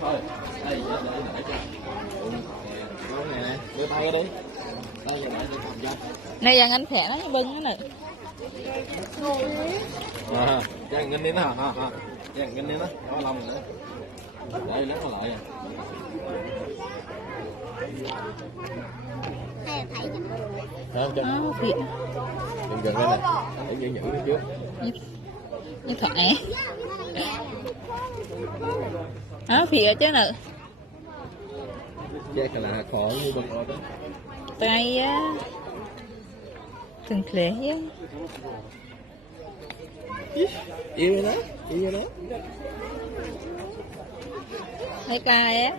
Thôi, đây để cho. Nè, đưa tay đi. Tay giờ để phòng cho. Này dàn anh khẽ nó như bưng đó nè. Dàn ngân đi nó hả? Dàn ngân đi nó, có lòng nữa. Đây lấy nó lại. Không cho. Thiệt. Đừng gần đây nè. Để giữ giữ nó trước. Như thẻ. Thiệt chứ nè. Che cả là khó như bật đó. Tay á. Từng khỏe chứ. Yêu nó, yêu nó. Thấy cay á.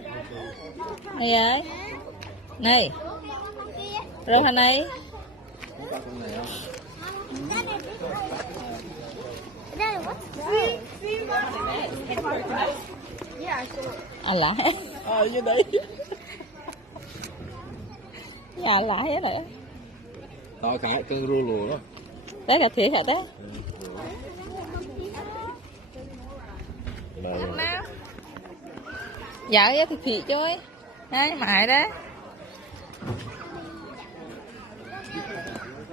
Này ơi. Này. Rồi thằng này. À lạ. Như đấy. Dạ lạ hết rồi. To cái cưng ru lùa đó. Đấy là thiệt hả đấy. Dạ với thịt thịt chứ ấy. Đấy mại đó.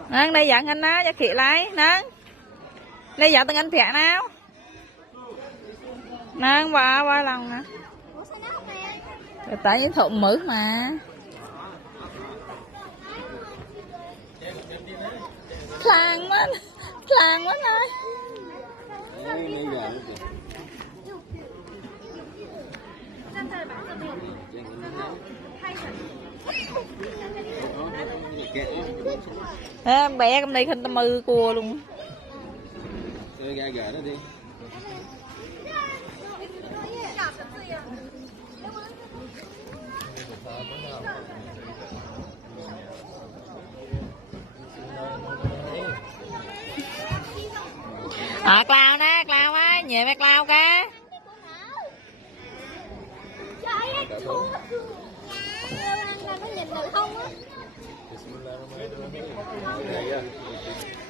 Nâng đây dặn anh á cho khỉ lại. Nâng. Đây dặn từng anh phẹn nào. Nâng qua lòng nè. Tại những thộn mử mà. Khlang quá ơi. Bé trong đây khinh ta mư cua luôn. Ra gà đó đi. Cloud nè, Cloud á, nhẹ mẹ Cloud cái.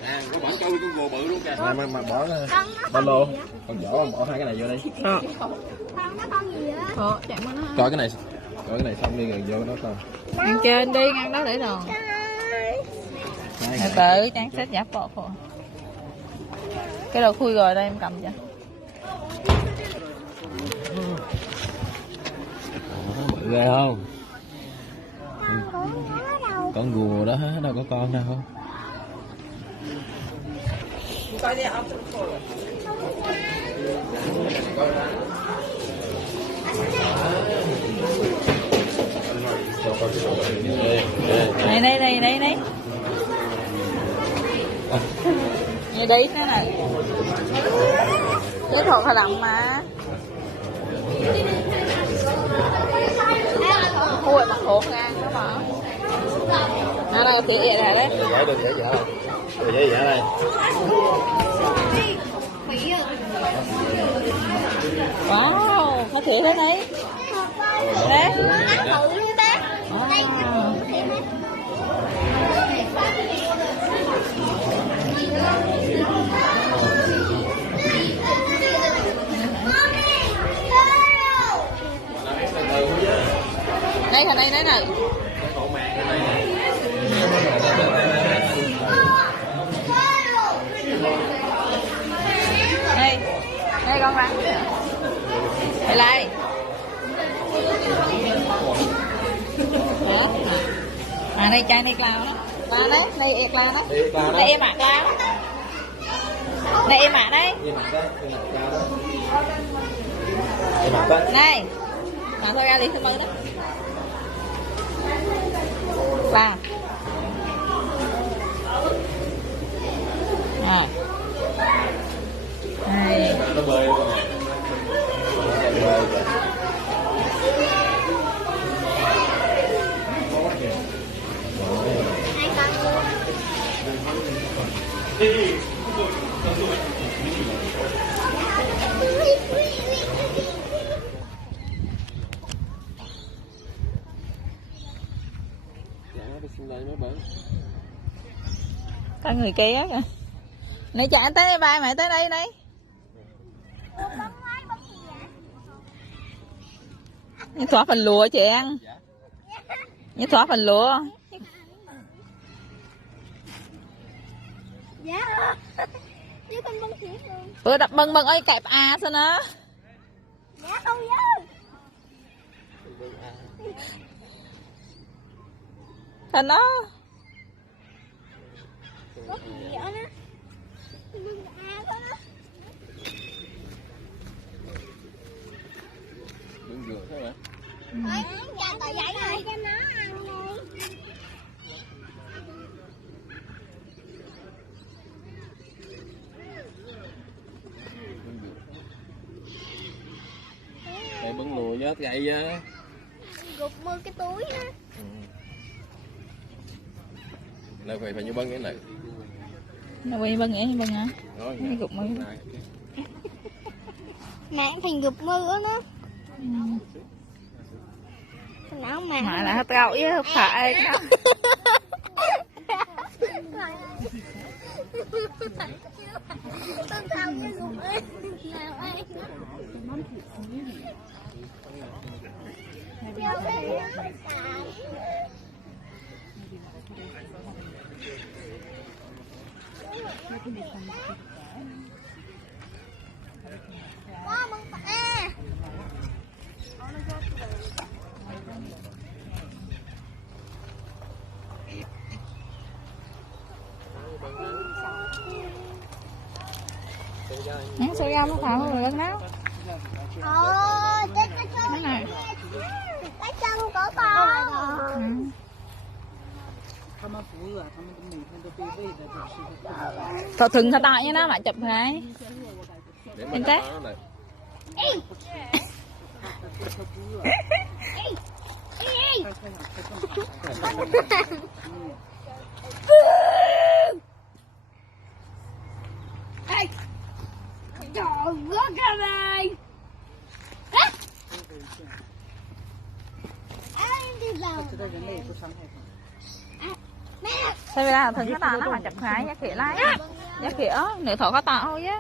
Nè, có bỏ trâu con gồ bự luôn kìa. Mà bỏ ba lô, còn vỏ bỏ hai cái này vô đi. Coi cái này xong đi rồi vô nó coi. Ăn trên đi, ăn đó để đồ. Tự trang xếp giả bộ khổ. Cái đồ khui rồi đây em cầm cho. Bự ghê không? Con gùa đó đâu có con đâu. Này. Như đi nữa nè. Cái thuộc là đậm mà. Ui mà thuộc ngang đó mà. Đây thì vậy này đấy. Được vậy đây. Wow, có thiệt thế này. Đấy. Đây thằng này nè. Đây con rắn. Đây lại. Đây chai này Cloud đó. Cloud đấy, đây e Cloud đó. Đây em ạ Cloud. Đây em ạ đấy. Này. Mà thôi ra đi thôi đó. Ba. Đây. Nó bơi. Có người kia kìa. Này chạy tới đây, ba mẹ tới đây đây. Như xóa phần lúa chị ăn. Như xóa phần lúa. Dạ. Chứ con bưng thiệt luôn. Tôi đập bưng ơi kẹp sao nó. Dạ không nhớ. Thật nó. Có gì vậy nó? Bưng có nó. Bưng dừa thôi mà. Dạ tao dạy rồi cho nó ăn đi. Để bưng lùi vớt gậy chứ. Gục mưa cái túi á. Này phải như bưng cái này. Nó quay bưng vậy bưng hả? Rồi. Cái gục mưa. Nè thành gục mưa đó. Nào mà. Mà là hết gạo chứ phải đâu. Tôi không cái gục mưa. Nào ai. Sao ra nó thảo rồi lắm đó. Cái này. Cái chân của con. Thọ thừng thọ tại nha nó mà chụp này. Em thế. Trời ơi ra đây. Em đi vào. Sao ra thừng thọ tại nó mà chụp này giá kỹ lại. Giá kỹ nửa thọ có tạo thôi chứ.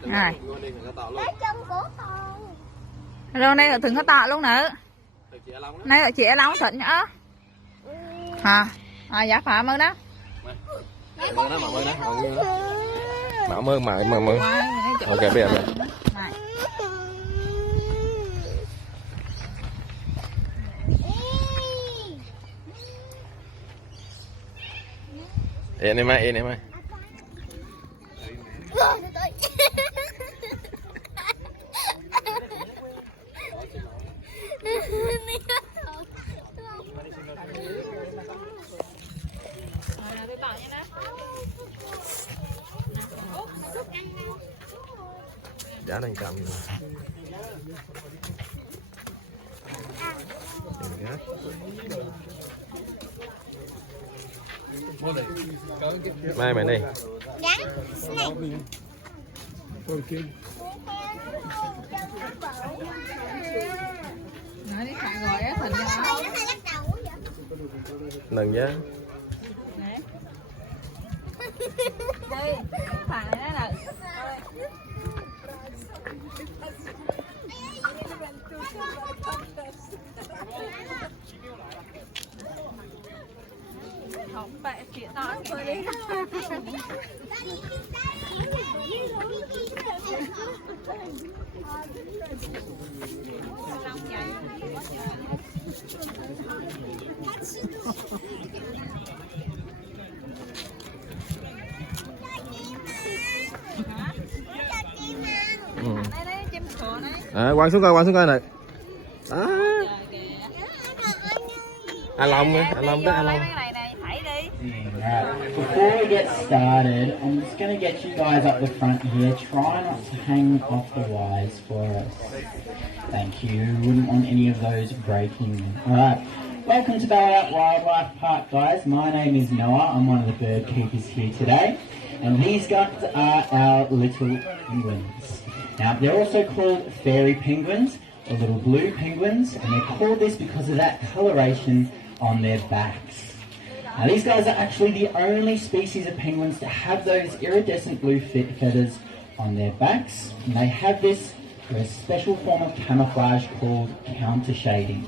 Này. Cái chân của con. Rồi đây là thừng có tạo luôn nữa. Này là chị Long thịnh nhá. Hả? Giá phá mơ đó. Mơ đó, mơ đó, mơ mơ. Ok bây giờ. Này. Yên em ơi, yên em ơi. Giá đang cầm mai mày đi. Nói đi khải rồi á thịnh cho nó. Đừng nhá. Đây, phải đó là không bệ phía đó thôi đi. Quăng xuống coi này. Đó. Anh Long đó, anh Long. Before we get started, I'm just going to get you guys up the front here. Try not to hang off the wires for us. Thank you. Wouldn't want any of those breaking. Alright, welcome to Ballarat Wildlife Park, guys. My name is Noah. I'm one of the bird keepers here today. And these guys are our little penguins. Now, they're also called fairy penguins, or little blue penguins, and they're called this because of that coloration on their backs. Now these guys are actually the only species of penguins to have those iridescent blue feathers on their backs, and they have this through a special form of camouflage called countershading.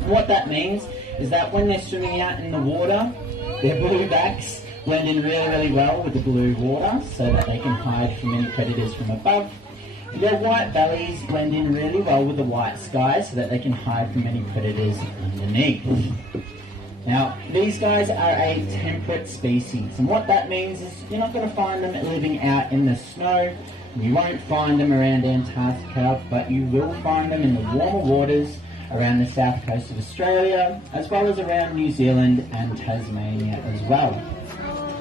And what that means is that when they're swimming out in the water, their blue backs blend in really, really well with the blue water so that they can hide from any predators from above. And their white bellies blend in really well with the white sky so that they can hide from any predators underneath. Now, these guys are a temperate species, and what that means is you're not going to find them living out in the snow. You won't find them around Antarctica, but you will find them in the warmer waters around the south coast of Australia, as well as around New Zealand and Tasmania as well.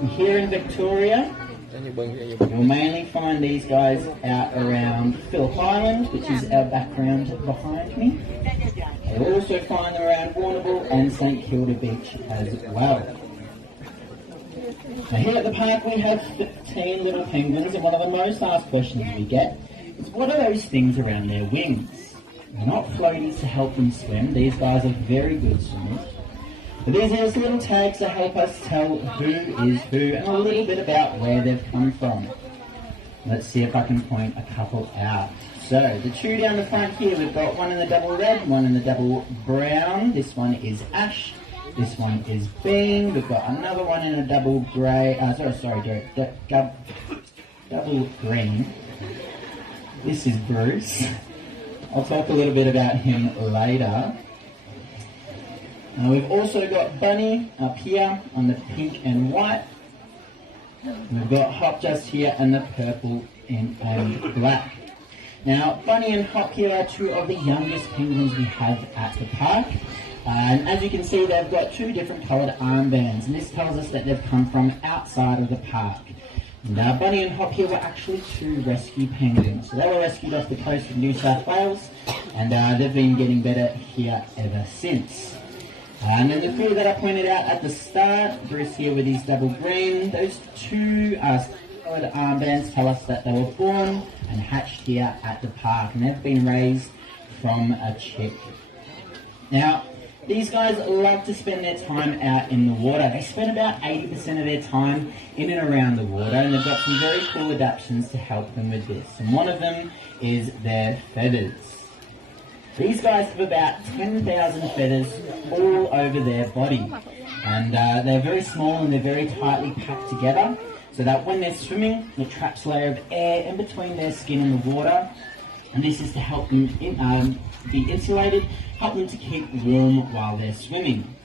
And here in Victoria, you'll mainly find these guys out around Phillip Island, which is our background behind me. You'll also find them around Warrnambool and St Kilda Beach as well. Now here at the park we have 15 little penguins, and one of the most asked questions we get is what are those things around their wings? They're not floaties to help them swim. These guys are very good swimmers. But these are just little tags that help us tell who is who and a little bit about where they've come from. Let's see if I can point a couple out. So, the two down the front here, we've got one in the double red, one in the double brown. This one is ash. This one is bean. We've got another one in a double grey. Double green. This is Bruce. I'll talk a little bit about him later. We've also got Bunny up here on the pink and white. We've got Hop just here and the purple and black. Now, Bunny and Hop here are two of the youngest penguins we have at the park. And as you can see, they've got two different coloured armbands, and this tells us that they've come from outside of the park. And Bunny and Hop here were actually two rescue penguins. So they were rescued off the coast of New South Wales, and they've been getting better here ever since. And then the three that I pointed out at the start, Bruce here with his double green, those two coloured armbands tell us that they were born and hatched here at the park, and they've been raised from a chick. Now, these guys love to spend their time out in the water. They spend about 80% of their time in and around the water, and they've got some very cool adaptations to help them with this. And one of them is their feathers. These guys have about 10,000 feathers all over their body. And they're very small and they're very tightly packed together, so that when they're swimming, it traps a layer of air in between their skin and the water. And this is to help them be insulated, help them to keep warm while they're swimming.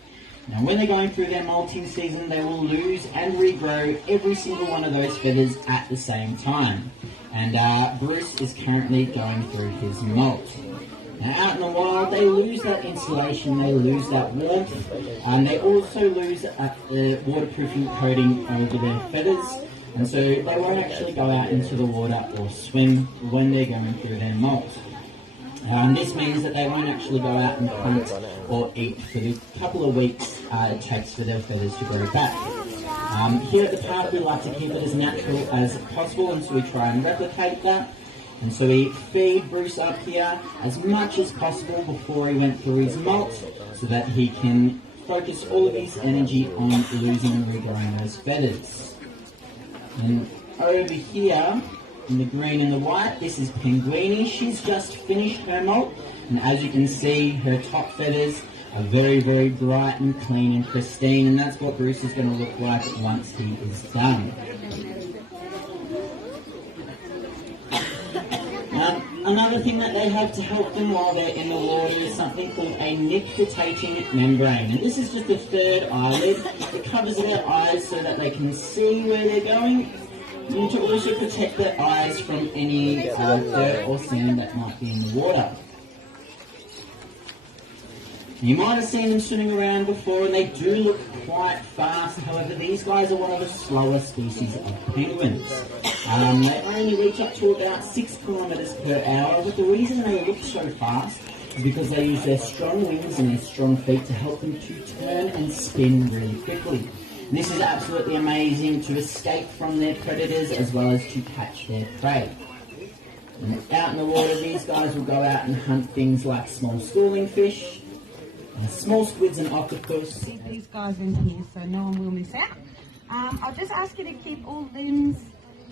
Now when they're going through their molting season, they will lose and regrow every single one of those feathers at the same time. And Bruce is currently going through his molt. Now out in the wild, they lose that insulation, they lose that warmth, and they also lose the waterproofing coating over their feathers. And so they won't actually go out into the water or swim when they're going through their molt. This means that they won't actually go out and hunt or eat for the couple of weeks it takes for their feathers to grow back. Here at the park we like to keep it as natural as possible, and so we try and replicate that. And so we feed Bruce up here as much as possible before he went through his molt, so that he can focus all of his energy on losing and regrowing those feathers. And over here, in the green and the white, this is Penguini. She's just finished her molt, and as you can see, her top feathers are very, very bright and clean and pristine, and that's what Bruce is going to look like once he is done. Another thing that they have to help them while they're in the water is something called a nictitating membrane. And this is just a third eyelid. It covers their eyes so that they can see where they're going, and to also protect their eyes from any dirt or sand that might be in the water. You might have seen them swimming around before, and they do look quite fast. However, these guys are one of the slower species of penguins. They only reach up to about 6 kilometres per hour, but the reason they look so fast is because they use their strong wings and their strong feet to help them to turn and spin really quickly. And this is absolutely amazing to escape from their predators as well as to catch their prey. And out in the water, these guys will go out and hunt things like small schooling fish, Small squids and octopus. Keep these guys in here so no one will miss out. I'll just ask you to keep all limbs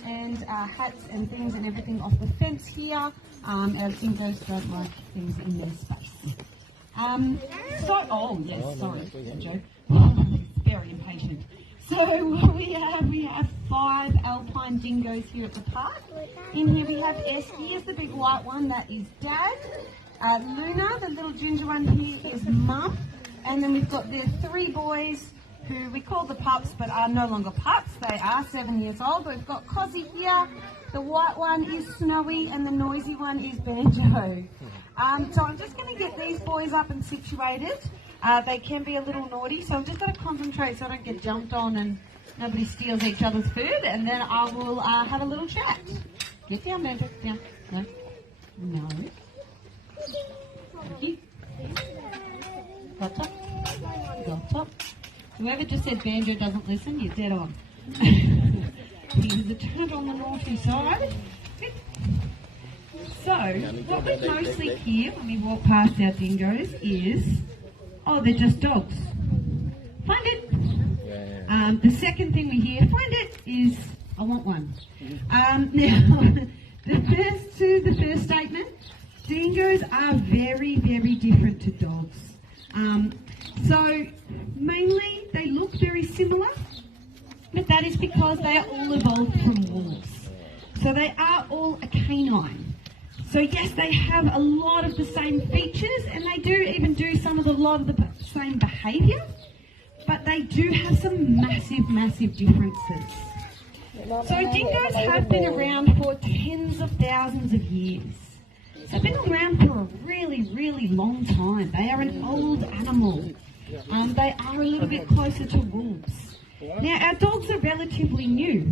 and hats and things and everything off the fence here. Our dingoes don't like things in their space. Sorry, Joe. Very impatient. So we have 5 alpine dingoes here at the park. In here we have Esky is the big white one, that is Dad. Luna, the little ginger one here, is Mum. And then we've got the 3 boys who we call the pups but are no longer pups. They are 7 years old. We've got Cozzy here. The white one is Snowy and the noisy one is Banjo. So I'm just going to get these boys up and situated. They can be a little naughty, so I'm just going to concentrate so I don't get jumped on and nobody steals each other's food, and then I will have a little chat. Get down, Banjo. Down. No. No. Thank you. Got up. Got up. Whoever just said Banjo doesn't listen, you're dead on. He's turned on the naughty side. So, what we mostly hear when we walk past our dingoes is, oh, they're just dogs. Find it. The second thing we hear, find it, is, I want one. Now, the first statement, dingoes are very, very different to dogs. So, mainly they look very similar, but that is because they are all evolved from wolves. So they are all a canine. So yes, they have a lot of the same features, and they do even do some of a lot of the same behaviour, but they do have some massive, massive differences. So dingoes have been around for tens of thousands of years. They've been around for a really, really long time. They are an old animal. They are a little bit closer to wolves. Now, our dogs are relatively new,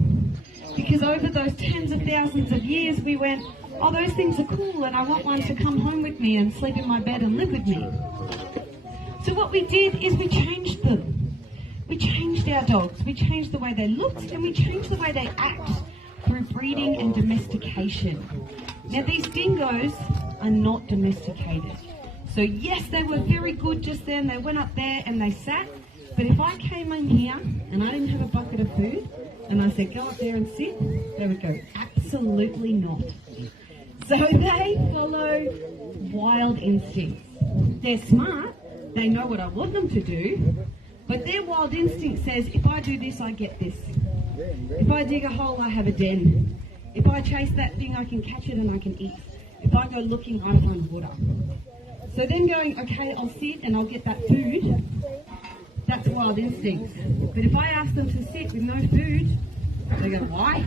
because over those tens of thousands of years we went, oh, those things are cool and I want one to come home with me and sleep in my bed and live with me. So what we did is we changed them. We changed our dogs. We changed the way they looked and we changed the way they act through breeding and domestication. Now, these dingoes are not domesticated. So yes, they were very good just then. They went up there and they sat. But if I came in here and I didn't have a bucket of food and I said, go up there and sit, they would go, absolutely not. So they follow wild instincts. They're smart. They know what I want them to do. But their wild instinct says, if I do this, I get this. If I dig a hole, I have a den. If I chase that thing, I can catch it and I can eat. If I go looking, I find water. So then going, okay, I'll sit and I'll get that food. That's wild instincts. But if I ask them to sit with no food, they go, why?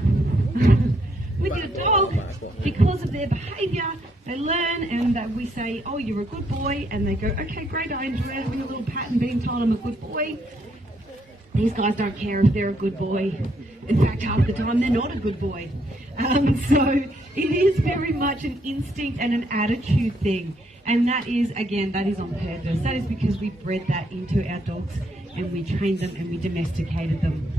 With your dog, because of their behaviour, they learn, and we say, oh, you're a good boy, and they go, okay, great, I enjoy having a little pat and being told I'm a good boy. These guys don't care if they're a good boy. In fact, half the time they're not a good boy. So it is very much an instinct and an attitude thing. And that is, again, that is on purpose. That is because we bred that into our dogs and we trained them and we domesticated them.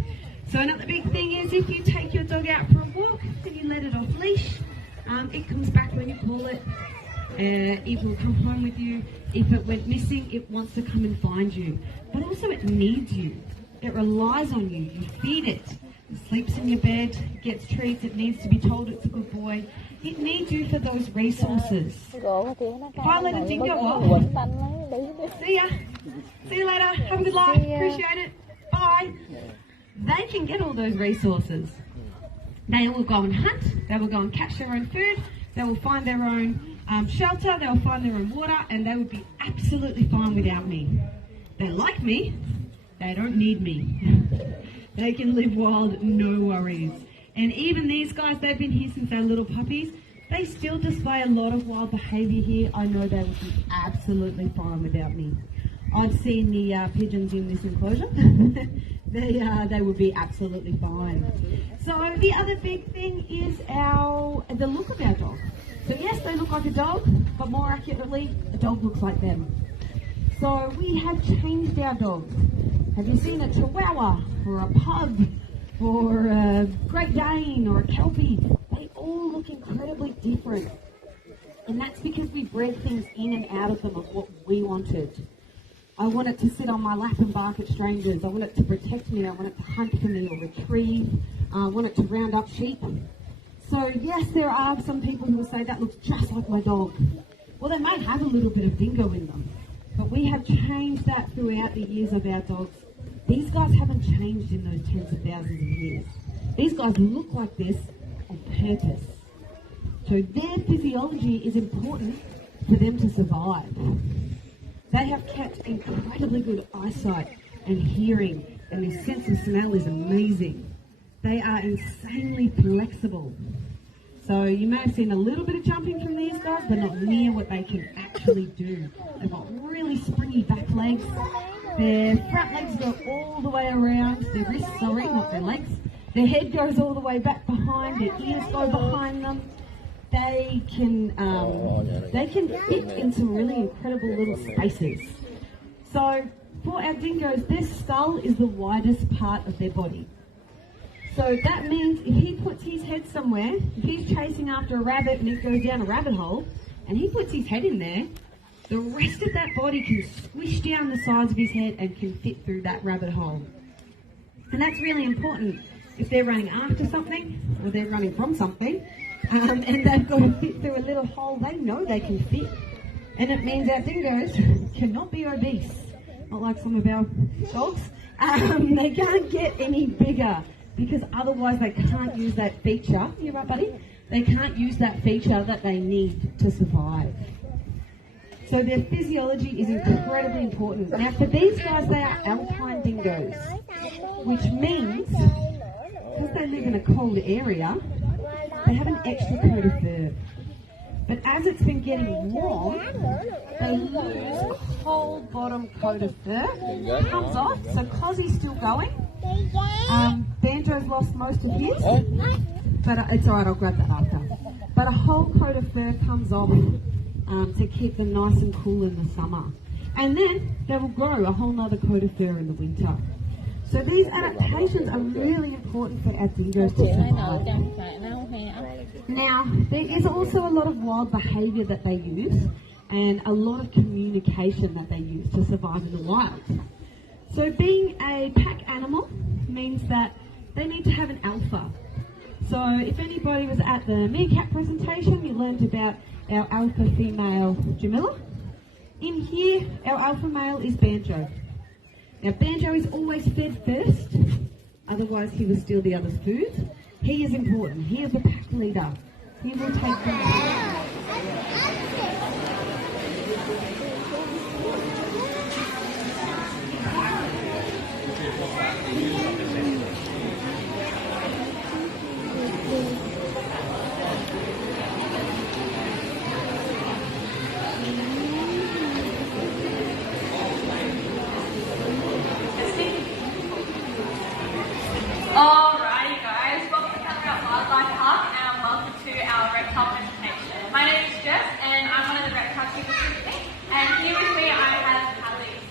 So another big thing is if you take your dog out for a walk and you let it off leash, it comes back when you call it. It will come home with you. If it went missing, it wants to come and find you. But also it needs you. It relies on you. You feed it. It sleeps in your bed, it gets treats, it needs to be told it's a good boy. It needs you for those resources. If I let a dingo off, see ya. See you later. Have a good life. Appreciate it. Bye. They can get all those resources. They will go and hunt. They will go and catch their own food. They will find their own shelter. They will find their own water, and they would be absolutely fine without me. They like me. They don't need me. They can live wild, no worries. And even these guys, they've been here since they're little puppies. They still display a lot of wild behaviour here. I know they would be absolutely fine without me. I've seen the pigeons in this enclosure. They would be absolutely fine. So the other big thing is the look of our dog. So yes, they look like a dog, but more accurately, a dog looks like them. So we have changed our dogs. Have you seen a Chihuahua or a Pug or a Great Dane or a Kelpie? They all look incredibly different. And that's because we bred things in and out of them of what we wanted. I want it to sit on my lap and bark at strangers. I want it to protect me. I want it to hunt for me or retrieve. I want it to round up sheep. So yes, there are some people who will say that looks just like my dog. Well, they may have a little bit of dingo in them, but we have changed that throughout the years of our dogs. These guys haven't changed in those tens of thousands of years. These guys look like this on purpose. So their physiology is important for them to survive. They have kept incredibly good eyesight and hearing, and their sense of smell is amazing. They are insanely flexible. So you may have seen a little bit of jumping from these guys, but not near what they can actually do. They've got really springy back legs. Their front legs go all the way around. Their wrists, sorry, not their legs. Their head goes all the way back behind. Their ears go behind them. They can fit in some really incredible little spaces. So for our dingoes, their skull is the widest part of their body. So that means if he puts his head somewhere, if he's chasing after a rabbit and it goes down a rabbit hole, and he puts his head in there, the rest of that body can squish down the sides of his head and can fit through that rabbit hole. And that's really important if they're running after something or they're running from something, and they've got to fit through a little hole. They know they can fit. And it means our dingoes cannot be obese, not like some of our dogs. They can't get any bigger because otherwise they can't use that feature. You right, buddy? They can't use that feature that they need to survive. So their physiology is incredibly important. Now for these guys, they are alpine dingoes, which means because they live in a cold area, they have an extra coat of fur. But as it's been getting warm, they lose a whole bottom coat of fur. It comes off, so Cozzy's still going. Banjo's lost most of his, but it's alright, I'll grab that after. But a whole coat of fur comes off to keep them nice and cool in the summer. And then they will grow a whole nother coat of fur in the winter. So these adaptations are really important for our dingoes to survive. Now, there is also a lot of wild behaviour that they use and a lot of communication that they use to survive in the wild. So being a pack animal means that they need to have an alpha. So if anybody was at the meerkat presentation, you learned about our alpha female Jamila. In here, our alpha male is Banjo. Now Banjo is always fed first, otherwise he will steal the other's food. He is important. He is the pack leader. He will take them. Alrighty guys, welcome to Ballarat Wildlife Park and welcome to our reptile presentation. My name is Jess and I'm one of the reptile keepers with me, and here with me I have Hallie.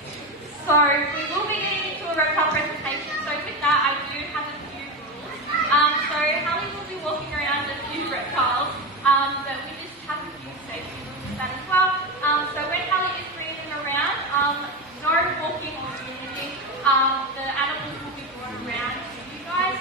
So we will be getting into a reptile presentation, so with that I do have a few rules. So Hallie will be walking around with a few reptiles, but we just have a few safety rules with that as well. So when Hallie is breathing around, no walking or moving. The animals will be brought around guys.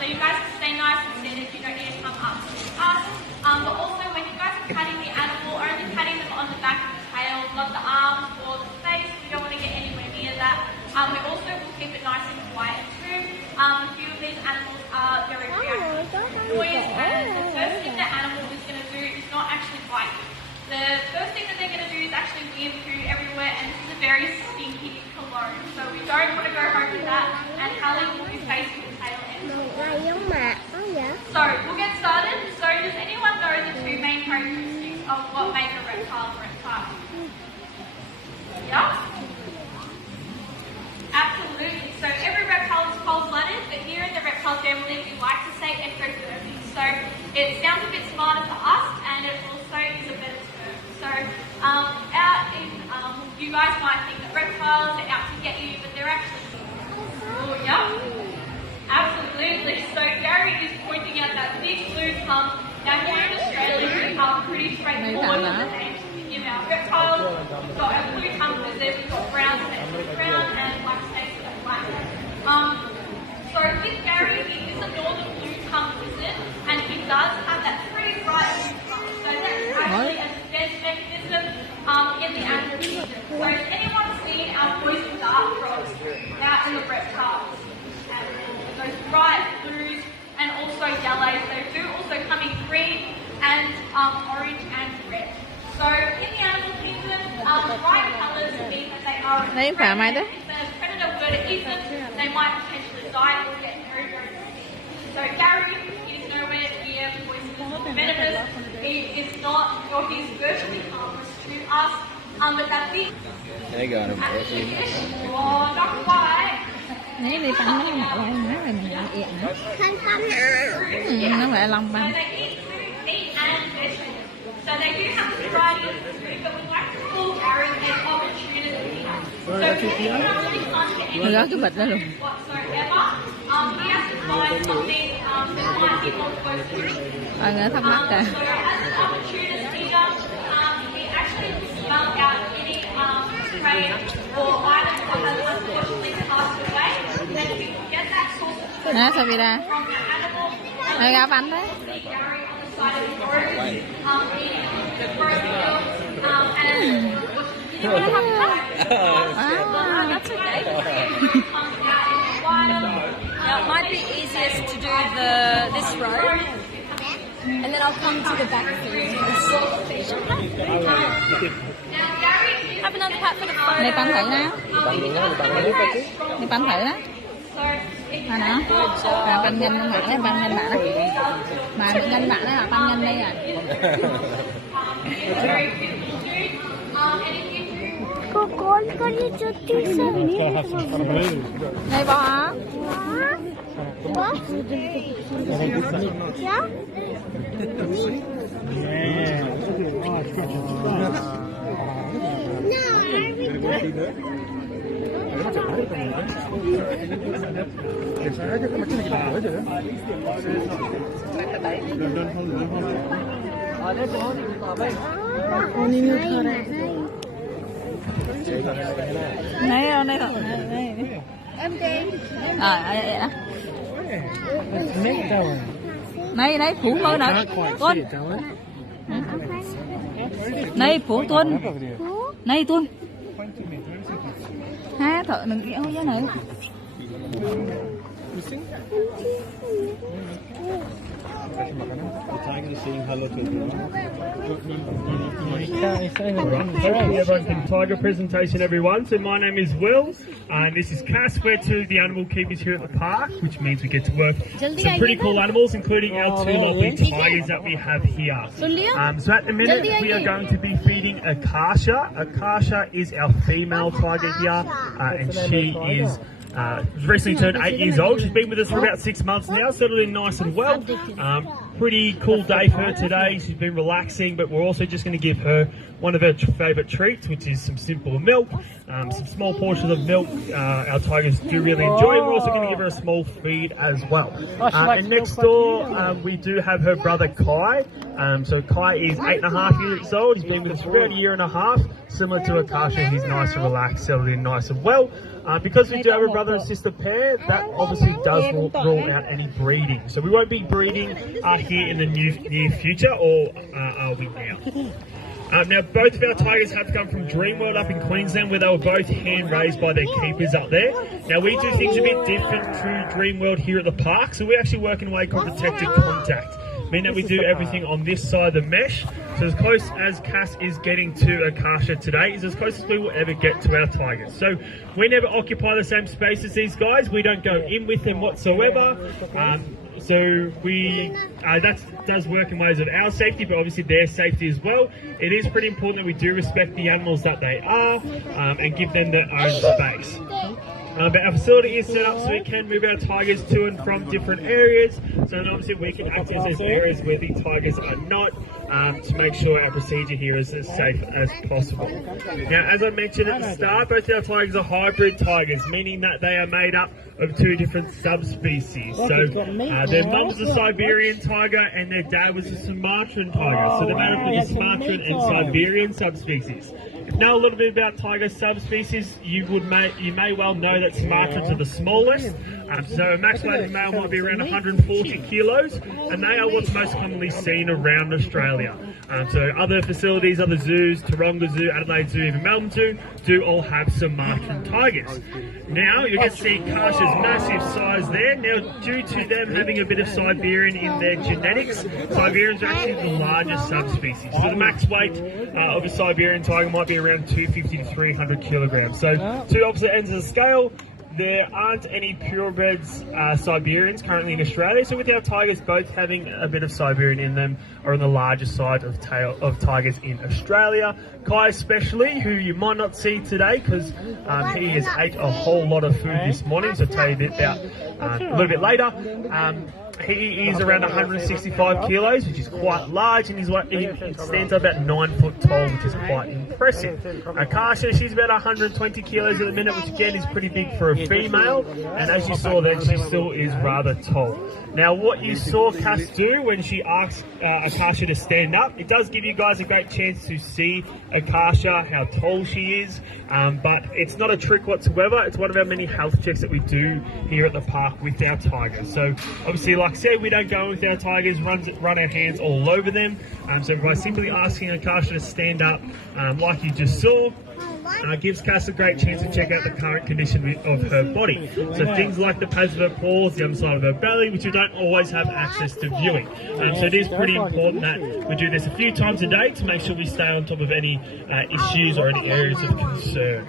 So you guys can stay nice and seated, you don't need to come up to us. But also when you guys are patting the animal, only patting them on the back of the tail, not the arms or the face. We don't want to get anywhere near that. We also will keep it nice and quiet too. A few of these animals are very reactive to noise, and the first thing the animal is going to do is not actually bite you. The first thing that they're going to do is actually wee and poo everywhere, and this is a very stinky cologne. So we don't want to go home with that, and Hallie will be facing the tail end. So we'll get started. So does anyone know the two main characteristics of what make a reptile a reptile? Yeah? Absolutely. So every reptile is cold-blooded, but here in the reptile family we like to say ectothermic. So it sounds a bit smarter to us, and it also is a better term. So you guys might think that reptiles are out to get you, but they're actually oh yeah, absolutely. So Gary is pointing out that big blue tongue. Now here in Australia we are pretty straightforward with the names we give our reptiles. We've got our blue tongue lizard, we've got brown So with Gary, he is a northern blue tongue lizard, and he does have that pretty bright blue tongue. So that's actually a defense mechanism in the animal kingdom. So has anyone seen our poison dart frogs out in the reptiles? Those bright blues and also yellows. They do also come in green and orange and red. So in the animal kingdom, bright colours mean that they are Lấy phà mai đó. if a predator were to eat them, they might potentially die or get very, very sick. So Gary is nowhere near poisonous or venomous. He is not, or he's virtually harmless to us. But that big There you go. oh, not quite. Nãy đi tăng nó ngọt lại má rồi mình lại ẹn nữa. Không không nào. Nó lại lòng So bằng. they eat food, meat and vegetables. So they do have a variety of food, but we like to call Gary an opportunity. So he not really fun to Rồi gói cái bịch đó luôn. whatsoever. He has to find something that might be more food. Nghe thắc mắc kìa. So as an opportunist eater, he actually will smell out any prey or items that have unfortunately passed away, and he will get that source of food Nè, sao bị ra? from the animal. Đây gặp anh đấy. See Gary on the side of the road, eating the roadkill, and That's okay. Now it might be easiest to do this road, and then I'll come to the back for you. Have another pat for the photo. Này bắn thử nè. Này bắn thử đó. À nó. À bắn nhanh bạn đó, bắn nhanh bạn đó. Mà đừng nhanh bạn đó là bắn nhanh đây rồi. Cô có đi chút tí sao? Đây bò hả? Bố? Dạ? No, Này ở đây thôi. em đi. Vậy đó. Này này phủ thôi nè. Tuân. Này phủ Tuân. Này Tuân. Ha thợ đừng kéo với này. Everyone's tiger presentation, everyone. So my name is Will, and this is Cass. We're two of the animal keepers here at the park, which means we get to work some pretty cool animals, including our two lovely tigers that we have here. So at the minute, we are going to be feeding Akasha. Akasha is our female tiger here, and she is recently turned 8 years old. She's been with us for about 6 months now, settled in nice and well. Pretty cool day for her today. She's been relaxing, but we're also just going to give her one of her favourite treats, which is some simple milk, some small portions of milk our tigers do really enjoy. We're also going to give her a small feed as well. And next door, we do have her brother Kai. So Kai is 8.5 years old. He's been with us for about 1.5 years. Similar to Akasha, he's nice and relaxed, settled in nice and well. Because we do have a brother and sister pair, that obviously does rule out any breeding. So we won't be breeding here in the near future, or are we now? Now, both of our tigers have come from Dreamworld up in Queensland, where they were both hand-raised by their keepers up there. Now, we do things a bit different through Dreamworld here at the park, so we actually work in a way called protected contact, meaning that we do everything on this side of the mesh. So as close as Cass is getting to Akasha today is as close as we will ever get to our tigers. So we never occupy the same space as these guys. We don't go in with them whatsoever. So that does work in ways of our safety, but obviously their safety as well. It is pretty important that we do respect the animals that they are and give them their own space. But our facility is set up so we can move our tigers to and from different areas. So then obviously we can access those areas where the tigers are not. to make sure our procedure here is as safe as possible. Now, as I mentioned at the start, both our tigers are hybrid tigers, meaning that they are made up of two different subspecies. So their mum was a Siberian tiger and their dad was a Sumatran tiger. So they're made up of the Sumatran and Siberian subspecies. If you know a little bit about tiger subspecies, you may well know that Sumatrans are the smallest. So a max weight of a male might be around 140 kilos, and they are what's most commonly seen around Australia. So other facilities, other zoos, Taronga Zoo, Adelaide Zoo, even Melbourne Zoo, do all have Sumatran tigers. Now, you can see Kasha's massive size there. Now, due to them having a bit of Siberian in their genetics, Siberians are actually the largest subspecies. So the max weight of a Siberian tiger might be around 250 to 300 kilograms. So two opposite ends of the scale. There aren't any purebreds Siberians currently in Australia, so with our tigers both having a bit of Siberian in them, are on the larger side of tigers in Australia. Kai especially, who you might not see today because he has ate a whole lot of food this morning, so I'll tell you a bit about a little bit later. He is around 165 kilos, which is quite large, and he stands up about 9 foot tall, which is quite impressive. Kasha, she's about 120 kilos at the minute, which again is pretty big for a female, and as you saw then, she still is rather tall. Now, what you saw Cass do when she asked Akasha to stand up, it does give you guys a great chance to see Akasha, how tall she is, but it's not a trick whatsoever. It's one of our many health checks that we do here at the park with our tigers. So obviously, like I said, we don't go with our tigers, run our hands all over them. So by simply asking Akasha to stand up, like you just saw, gives Cass a great chance to check out the current condition of her body. So things like the pads of her paws, the underside of her belly, which we don't always have access to viewing. So it is pretty important that we do this a few times a day to make sure we stay on top of any issues or any areas of concern.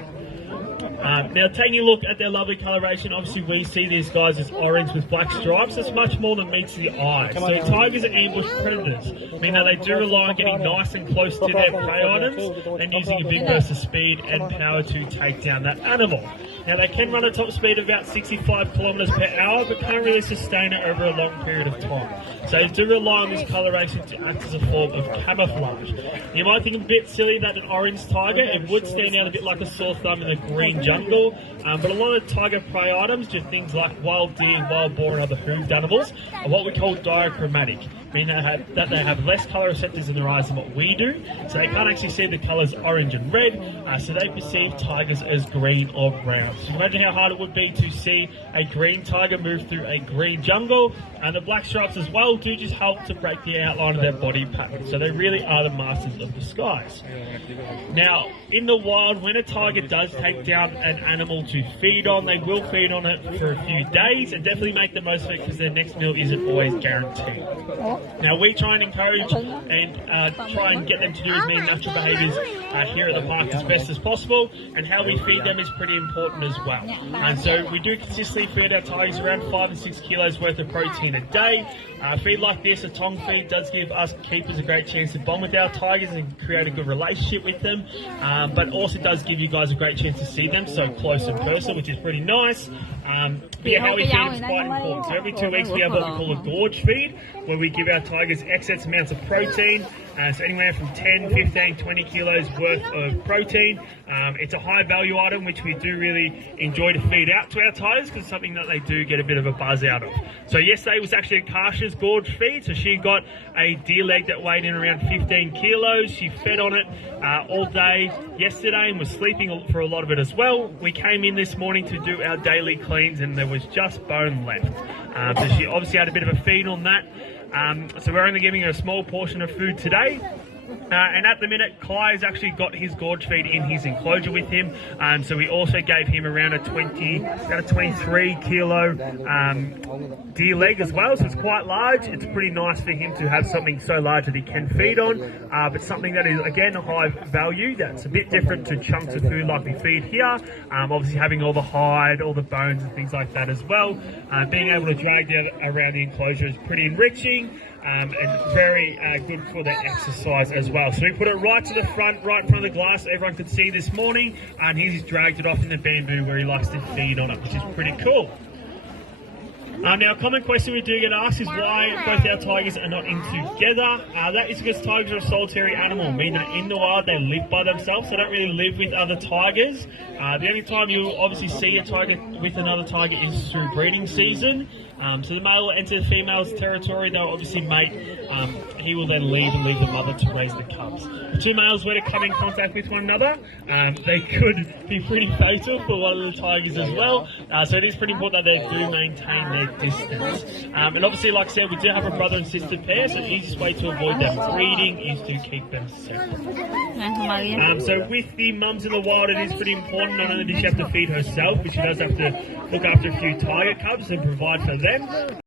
Now, taking a look at their lovely coloration, obviously we see these guys as orange with black stripes. It's much more than meets the eye. So tigers are ambush predators, meaning that they do rely on getting nice and close to their prey items and using a big burst of speed and power to take down that animal. Now, they can run a top speed of about 65 kilometres per hour, but can't really sustain it over a long period of time. So they do rely on this coloration to act as a form of camouflage. You might think it's a bit silly that an orange tiger, it would stand out a bit like a sore thumb in the green jungle, but a lot of tiger prey items, just things like wild deer, wild boar and other hooved animals, are what we call diachromatic, meaning that they have less colour receptors in their eyes than what we do, so they can't actually see the colours orange and red, so they perceive tigers as green or brown. So imagine how hard it would be to see a green tiger move through a green jungle, and the black stripes as well do just help to break the outline of their body pattern, so they really are the masters of disguise. Now, in the wild, when a tiger does take down an animal to feed on, they will feed on it for a few days and definitely make the most of it because their next meal isn't always guaranteed. Now, we try and encourage and try and get them to do as many natural behaviours here at the park as best as possible, and how we feed them is pretty important as well. And so we do consistently feed our tigers around 5 and 6 kilos worth of protein a day. A feed like this, a tong feed, does give us keepers a great chance to bond with our tigers and create a good relationship with them, but also does give you guys a great chance to see them so close in person, which is pretty nice. But yeah, how we feed is quite important. So every 2 weeks we have what we call a gorge feed, where we give our tigers excess amounts of protein, so anywhere from 10, 15, 20 kilos worth of protein. It's a high value item which we do really enjoy to feed out to our tigers because it's something that they do get a bit of a buzz out of. So yesterday was actually Akasha's gorge feed, so she got a deer leg that weighed in around 15 kilos. She fed on it all day yesterday and was sleeping for a lot of it as well. We came in this morning to do our daily cleans and there was just bone left. So she obviously had a bit of a feed on that. So we're only giving her a small portion of food today. And at the minute, Kai has actually got his gorge feed in his enclosure with him. So we also gave him around a 23 kilo deer leg as well. So it's quite large. It's pretty nice for him to have something so large that he can feed on. But something that is, again, a high value. That's a bit different to chunks of food like we feed here. Obviously having all the hide, all the bones and things like that as well. Being able to drag that around the enclosure is pretty enriching. And very good for their exercise as well. So we put it right to the front, right in front of the glass so everyone could see this morning, and he's dragged it off in the bamboo where he likes to feed on it, which is pretty cool. Now, a common question we do get asked is why both our tigers are not in together. That is because tigers are a solitary animal, meaning that in the wild they live by themselves. They don't really live with other tigers. The only time you'll obviously see a tiger with another tiger is through breeding season. So the male will enter the female's territory, they'll obviously mate, he will then leave and leave the mother to raise the cubs. The two males were to come in contact with one another, they could be pretty fatal for one of the tigers as well, so it is pretty important that they do maintain their distance. And obviously, like I said, we do have a brother and sister pair, so the easiest way to avoid them breeding is to keep them separate. So with the mums in the wild, it is pretty important. Not only does she have to feed herself, but she does have to look after a few tiger cubs and provide for them.